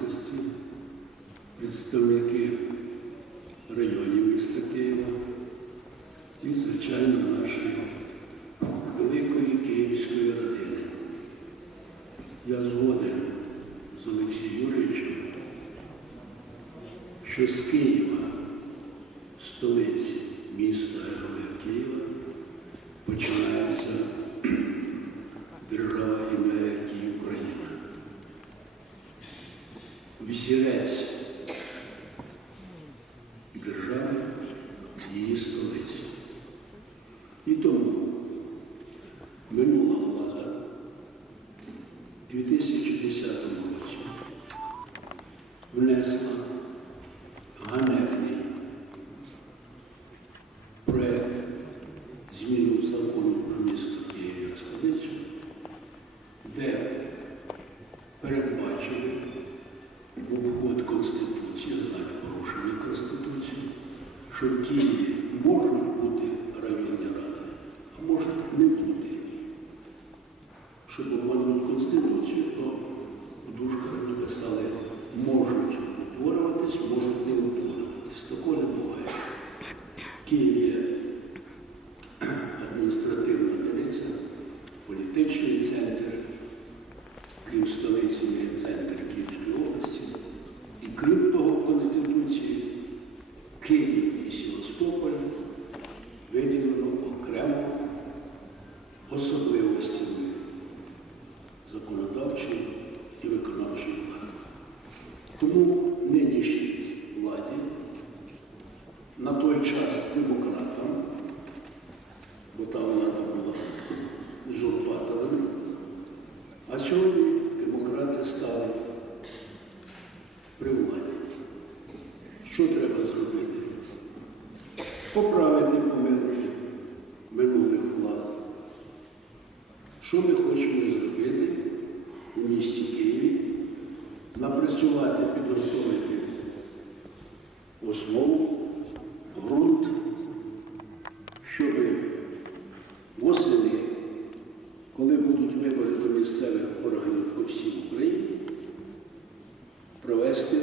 громадськості, представники районів міста Києва і, звичайно, нашої великої київської родини. Я згоден з Олексієм Юрійовичем, що з Києва, столиці міста Героя Києва, починається держава ім'я якій Україна. Вісірець держави, її столиці. І тому минула влада у 2010 році внесла ганебний проект зміни в закону про місто Київ як столицю, де передбачили в обход Конституції, а значить порушення Конституції, що в Києві можуть бути районні ради, а можуть не бути. Щоб обманути Конституцію, то дуже дужках написали можуть утворюватись, можуть не утворюватись. Такого не буває. Київ адміністративна одиниця, політичний центр, крім столиці є центр Київської області. І крім того, в Конституції Київ і Севастополь виділено окремо особливостями законодавчої і виконавчої влади. Тому нинішній владі на той час демократам, бо та влада була узурпатором, а сьогодні демократи стали при владі. Що треба зробити? Поправити помилки минулих влад. Що ми хочемо зробити у місті Києві? Напрацювати, підготовити основу, ґрунт, щоб восени, коли будуть вибори до місцевих органів по всій Україні, провести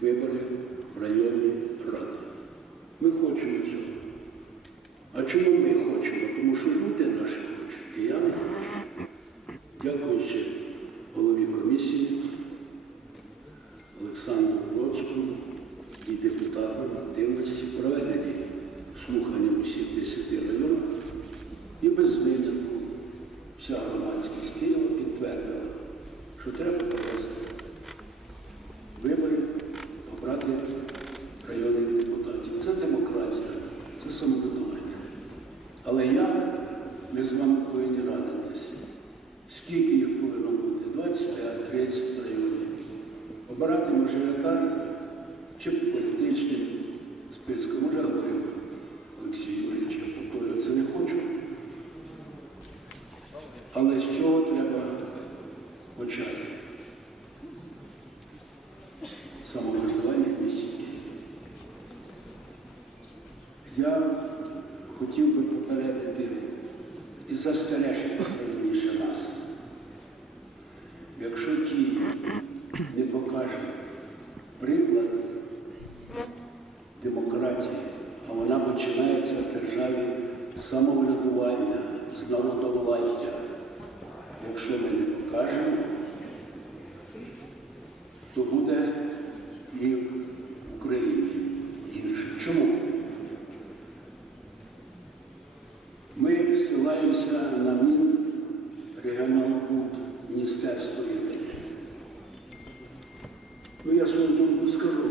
вибори в районні ради. Ми хочемо цього. А чому ми хочемо? Тому що люди наші хочуть, і я не хочу. Дякуючи голові комісії Олександру Бродському і депутатам активності проведені слухання в усіх 10 районах і без винятку вся громадськість Києва підтвердила, що треба провести вибори, обрати районних депутатів. Це демократія, це. Але як ми з вами повинні радитись? Скільки їх повинно бути? 25, 30 районів. Обирати мажоритар чи політичним списком. Може, говорив Олексій Юрійович, я повторюю, це не хочу. Але з цього треба почати. Самоврядування в місті Києві. Я хотів би попередити і застережити раніше нас. Якщо ті не покаже приклад демократії, а вона починається в державі самоврядування, з народовладдя. Якщо ми не покажемо, то буде і в Україні гірше. Чому? Ми ссилаємося на Мін регіоналбуд Міністерства єдине. Ну, я свою думку скажу.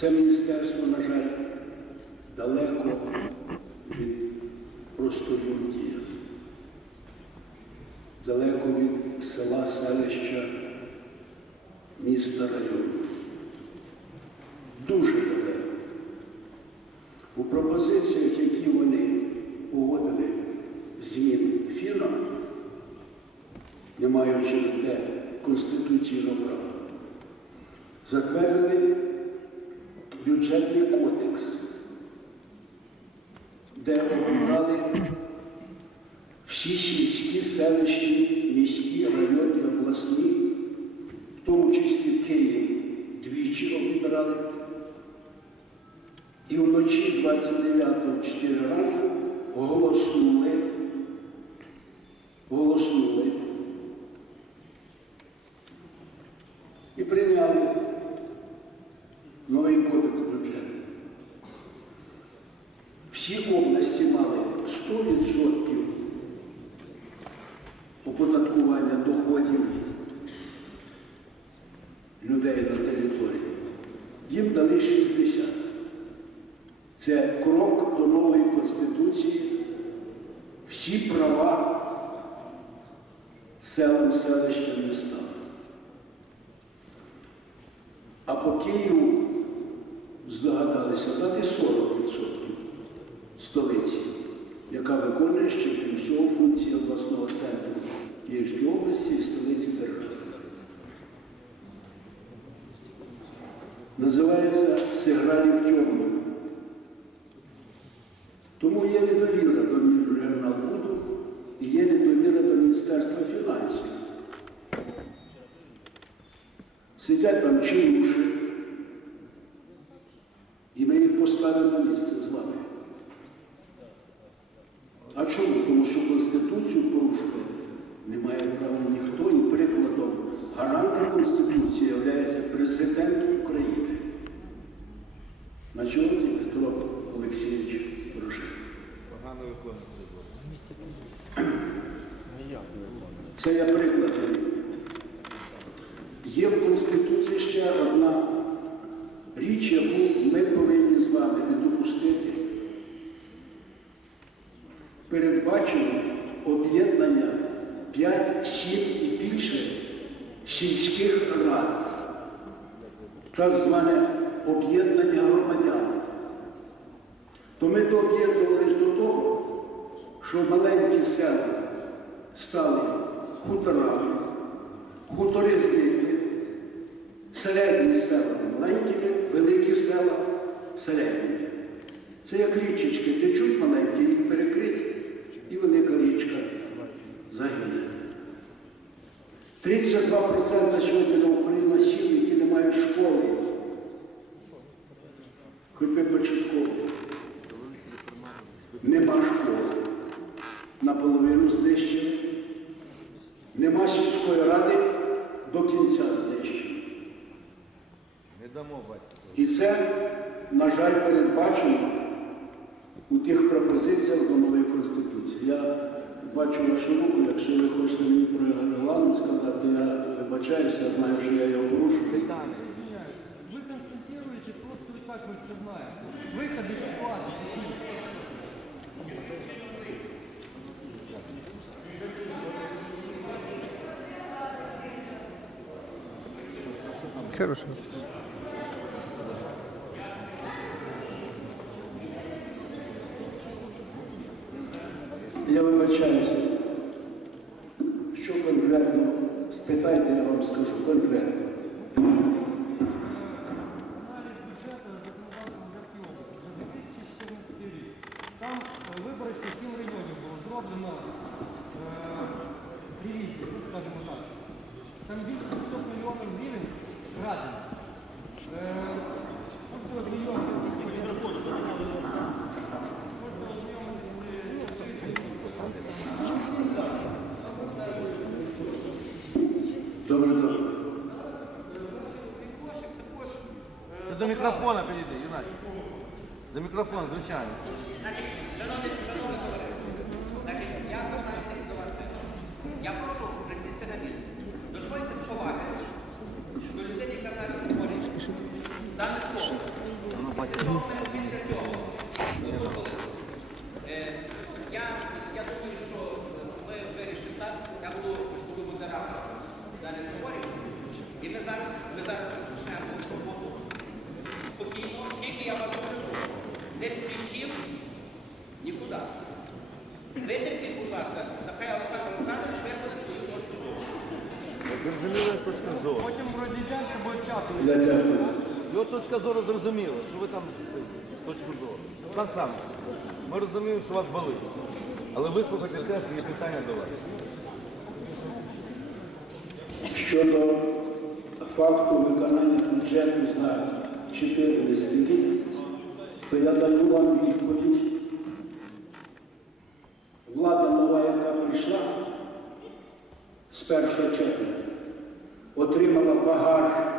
Це міністерство, на жаль, далеко від простолюдді, далеко від села, селища, міста, району. Дуже далеко. У пропозиціях, які вони погодили змін фіном, не маючи те конституційного права, затвердили де обрали всі сільські, селищні, міські, районні, обласні, в тому числі Київ, двічі обібрали. І вночі 29 4 ранку голосували. Людей на території. Їм дали 60. Це крок до нової Конституції. Всі права селам, селищам, містам. А по Києву здогадалися дати 40% столиці, яка виконує ще всього функції обласного центру Київської області і столиці держави. Називається «Сигралі в темну». Тому є недовіра до Мінрегіоналбуду і є недовіра до Міністерства фінансів. Сидять там чинуші, і ми їх поставимо на місце з вами. А чому? Тому що Конституцію порушує немає права ніхто і прикладом гарантом Конституції є президент України. На чолі Петро Олексійович Порошенко. Погано виконується. Це я приклад. Є в Конституції ще одна річ, яку ми повинні з вами не допустити. Передбачено об'єднання 5, 7 і більше сільських рад, так зване об'єднання громадян. То ми дооб'єднувалися до того, що маленькі села стали хуторами, хутори зникли, середні села маленькими, великі села середніми. Це як річечки течуть маленькі, їх перекрити, і велика річка загине. 32% сьогодні на Україні сіл, які не мають школи, хоч би початково. Нема школи. Наполовину знищені. Нема сільської ради до кінця знищені. Не дамо батько. І це, на жаль, передбачено у тих пропозиціях до нової Конституції. Я бачу вашу руку, якщо ви хочете мені про регламент сказати, я вибачаюся, я знаю, що я його порушую. Питання. Вы констатируете то, что и так мы все знаем. Выходы из ситуации какие? Хорошо. Вибачаюся. Що конкретно? Спитайте, я вам скажу конкретно. Анализ бюджета законодавства за 2014 рік. Там е, виборочно 7 районів було зроблено ну, скажімо так. Там більше 200 мільйонів гривень крадених. Мікрофона підійди, Юначе. До мікрофона, звичайно. Значить, я звертаюся до вас. так. Я прошу присісти на місце. Дозвольте з поваги до людини, яка зараз говорить. Дане слово. Ну, батько. Після цього. Е, Я, я думаю, що ми вирішимо так. Я буду собі модератором далі говорить. І ми зараз, ми зараз розпочнемо роботу спокійно. Тільки я вас прошу, не спішів нікуди. Витерпіть, будь ласка, нехай Олександр Олександрович висловить свою точку зору. Зрозуміла точка зору. Потім розійдемося, бо часу. Я дякую. Його точка зору зрозуміла, що ви там точку зору. Пан сам, ми розуміємо, що вас болить. Але вислухайте теж є питання до вас. Щодо факту виконання бюджету за 14 рік, то я даю вам відповідь. Влада нова, яка прийшла з 1 червня, отримала багаж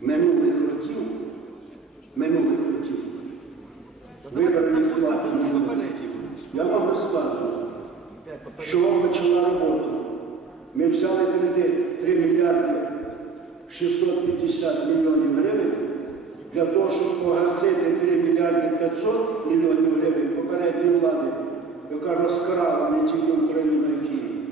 минулих років, минулих років, вибраних влади. Я вам розказую, що почала роботу. Ми взяли кредит 3 мільярди 650 мільйонів гривень для того, щоб погасити 3 мільярди 500 мільйонів гривень попередньої влади, яка розкрала не тільки Україну, а й Київ,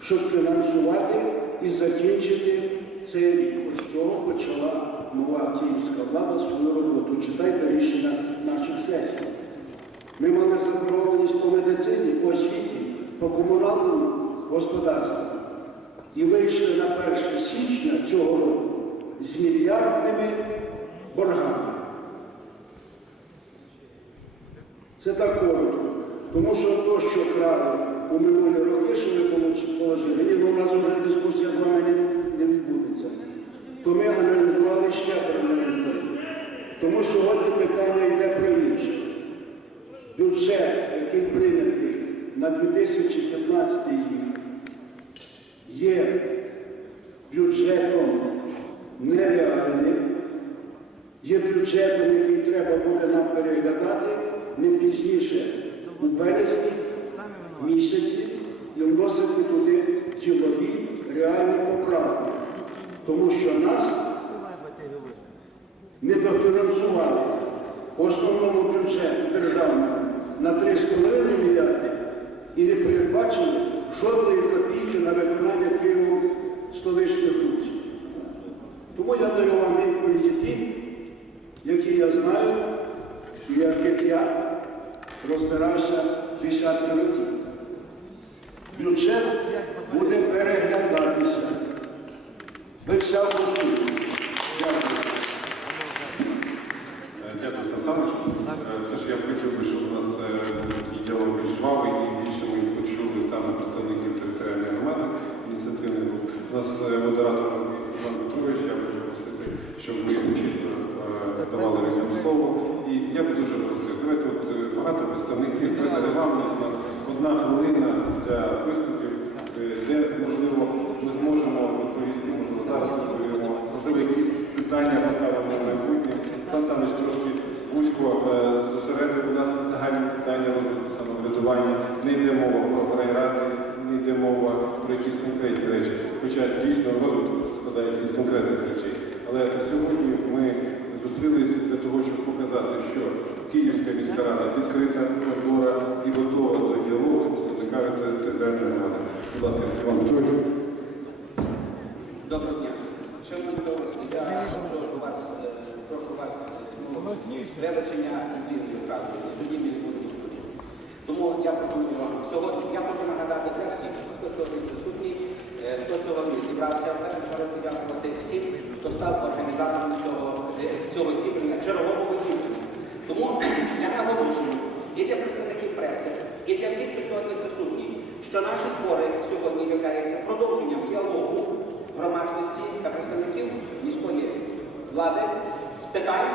щоб фінансувати і закінчити цей рік. Ось цього почала нова київська влада свою роботу. Читайте рішення наших сесій. Ми мали заборгованість по медицині, по освіті, по комунальному господарству. І вийшли на 1 січня цього року з мільярдними боргами. Це так коротко. Тому що то, що крали у минулі роки, що получ- положили, і ну, у дискусія з вами не. То ми аналізували ще проаналізуємо. Тому сьогодні питання йде про інше бюджет, який прийнятий на 2015 рік, є бюджетом нереальним, є бюджетом, який треба буде нам переглядати не пізніше у березні місяці і вносити туди ділові реальні поправки. Тому що нас не дофінансували основному бюджету державному на 3,5 мільярди і не передбачили жодної копійки на виконання Києву столичних функцій. Тому я даю вам відповіді ті, які я знаю, і яких я розбирався десятки років. Бюджет буде переглядатися. Ви вся суті. Дякую. Е, Дякую, Сан Саныч. Е, Все ж я б хотів би, щоб у нас е, був такий діалог більш жвавий і більше ми почули саме представників територіальної громади ініціативних груп. У нас е, модератор Іван Петрович, я хочу просити, щоб ви чітко е, давали людям слово. І я б дуже просив, давайте от е, багато представників, давайте регламент у нас одна хвилина для виступів, е, де, можливо, ми зможемо відповісти, можливо, зараз відповімо, можливо, якісь питання поставимо на майбутнє. Сан Саныч трошки вузько е, зосередив у нас загальні питання розвитку самоврядування. Не йде мова про райради, не йде мова про якісь конкретні речі. Хоча дійсно розвиток складається із конкретних речей. Але сьогодні ми зустрілися для того, щоб показати, що Київська міська рада відкрита, прозора і готова до діалогу з представниками територіальної громади. Будь ласка, Іван Петрович. Доброго дня. Прошу вас, е, прошу вас ну, вибачення фразою. Тоді буду слухати. Тому я пропоную вам сьогодні, я хочу нагадати для всіх, хто сьогодні присутній, е, хто сьогодні зібрався, чергу подякувати всім, хто став організатором цього, е, цього зібрання, чергового зібрання. Тому я наголошую і для представників преси, і для всіх, хто сьогодні присутній, що наші збори сьогодні являються продовженням діалогу громадськості та представників міської влади з питань,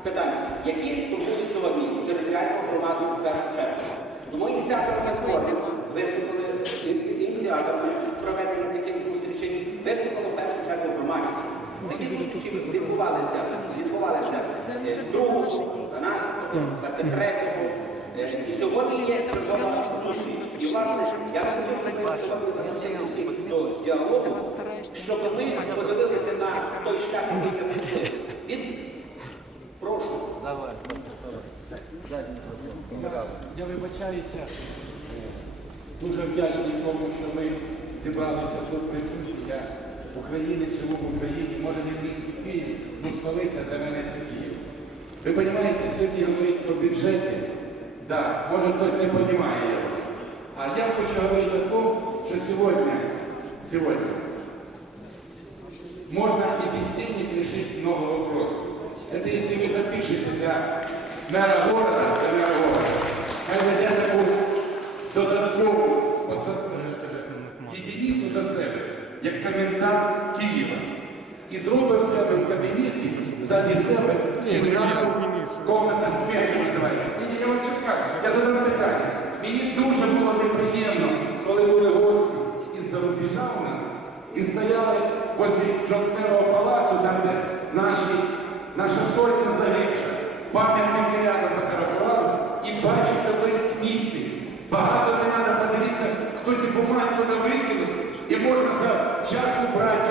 з питань, які турбують сьогодні територіальну громаду в першу чергу. Тому ініціаторами зборів виступили ініціаторами проведення таких зустрічей, виступила в першу чергу громадськість. Такі зустрічі відбувалися, відбувалися е, 2, 12, 23, Е, І сьогодні є чергова зустріч. І власне, я сьогодні запросили всіх до діалогу, щоб ми подивилися на той шлях, який ми пройшли. Давай. Я вибачаюся. Дуже вдячний тому, що ми зібралися тут присутні. Я українець, живу в Україні, може не в місті Київ, ну столиця для мене це Київ. Ви розумієте, сьогодні говорить про бюджеті. Да, може хтось не розуміє його. А я хочу говорити о том, що сьогодні, сьогодні можно и без денег решить много вопросов. Это если вы запишете для мера города, для мера города, хай веде таку додаткову єдиницю е, до себе, як комендант Києва. І зробив себе в кабінеті заді себе комната смерті називається. І я вам чекаю, я задам питання. Мені дуже було неприємно, коли були гості із-за у нас і стояли возле Жовтневого палацу, там де наші наша сотня загибша, пам'ятники рядом фотографували і бачите тебе сміти. Багато не треба подивитися, хто ті бумаги туди викинув, і можна за час убрати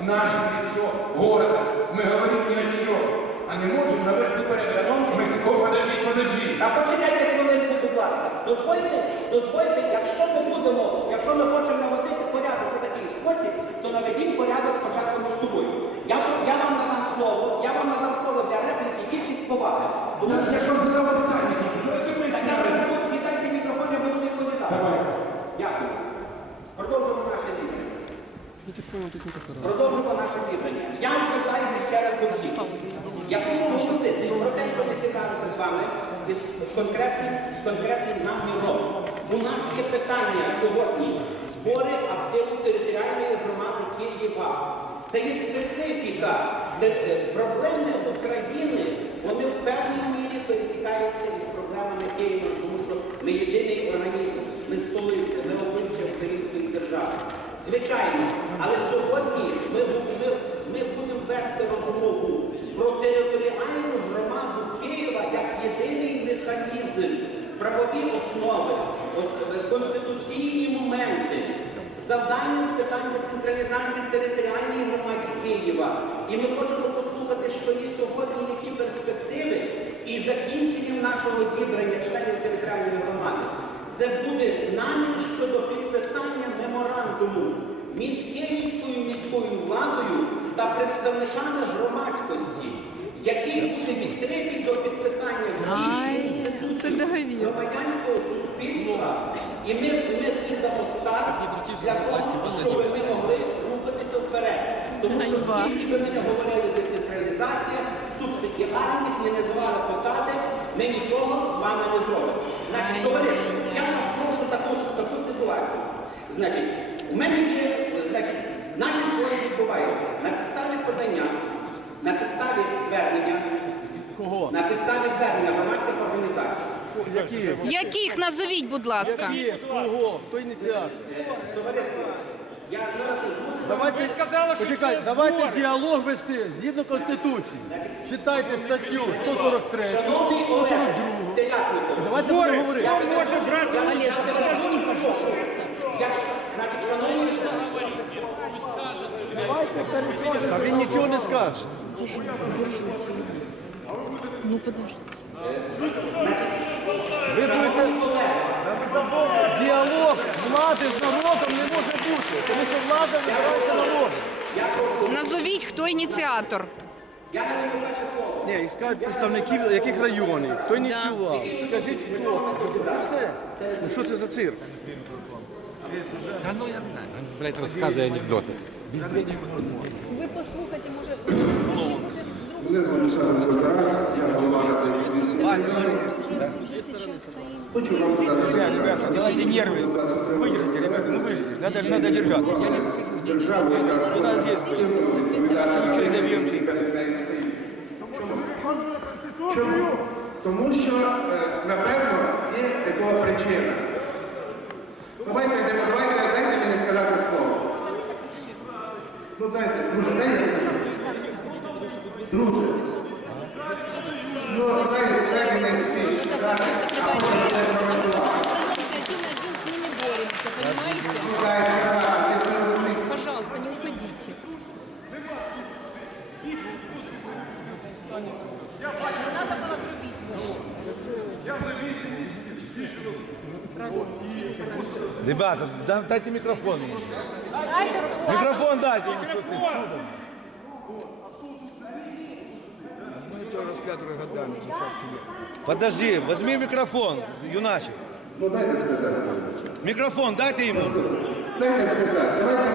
наше лицо города. Ми говоримо ні о чому. А не можемо навести порядок. Ми скоро подожіть, подождіть. А почекайте ласка. Дозвольте, дозвольте, якщо ми будемо, якщо ми хочемо наводити порядок у такий спосіб, то наведіть порядок спочатку між собою. Я, я вам надам слово, я вам надам слово для репліки тільки з поваги. Тому Я ж вам задав питання тільки. Ну, яке ми так я зараз буду віддайте мікрофон, я буду відповідати. Давай. Дякую. Продовжуємо наше зібрання. Продовжуємо наше зібрання. Я звертаюся ще раз до всіх. Я хочу наголосити про те, що ми зібралися з вами з конкретним, з конкретним наміром. У нас є питання сьогодні збори активу територіальної громади Києва. Це є специфіка, е, проблеми України, вони в певній мірі пересікаються із проблемами Києва, тому що ми єдиний організм, ми столиця, ми обличчя української держави. Звичайно, але сьогодні ми, ми, ми будемо вести розмову про територіальну громаду Києва як єдиний механізм, правові основи, е, конституційні моменти, завдання з питань децентралізації територіальної громади Києва. І ми хочемо послухати, що є сьогодні, які перспективи і закінченням нашого зібрання членів територіальної громади. Це буде намір щодо підписання меморандуму між Київською міською владою та представниками громадськості, який буде відкритий до підписання всіх інституцій громадянського суспільства. І ми, цим дамо старт для того, щоб ми могли рухатися вперед. Тому що скільки ми не говорили децентралізація, субсидіарність, не називали посади, ми нічого з вами не зробимо. Значить, товариство, я вас прошу таку, таку ситуацію. Значить, у мене є, значить, наші збори відбуваються на підставі подання, на підставі звернення, Кого? на підставі звернення громадських організацій. Які? Яких назовіть, будь ласка. Які? Кого? Хто ініціатор? Товариство, я зараз озвучу. Давайте, почекайте, давайте діалог вести згідно Конституції. Читайте статтю 143, Шановний Олег 142. Телятников, Давайте будемо говорити. Олежа, подожди, пожалуйста. А він нічого не скаже. Ну, подожди. Ви будете... Діалог влади з народом не може бути, тому що влада вибирається народом. Назовіть, хто ініціатор. Ні, і скажуть представників яких районів, хто ініціював. Скажіть, хто це. Це все. Ну що це за цирк? Блять, розказує анекдоти. Ви послухайте, може, Мене звати Олександр Тарас, я голова ради Хочу вам сказати, Ребята, делайте нервы. Выдержите, ребята, ну выживите. Надо, надо держаться. державу, яка У нас здесь иначе ничего не добьемся никогда. Чому? Тому що, е, напевно, є такова причина. Давайте, давайте, дайте мені сказати слово. Ну дайте, друже, дай я скажу. Друже. Ну, дайте, дайте мені спіч. так, А потім буде прокоментувати. один один с ними боремся, понимаете? Ну, дай, так, я це розумію. Пожалуйста, не уходите. Ребята, да- дайте мікрофон. мені. Мікрофон дайте. йому, що ти, чудо. Ну это рассказываю годами, десятки лет. Подожди, возьми мікрофон, юначе. ну дайте сказати. Мікрофон дайте йому. Дайте сказати. Давайте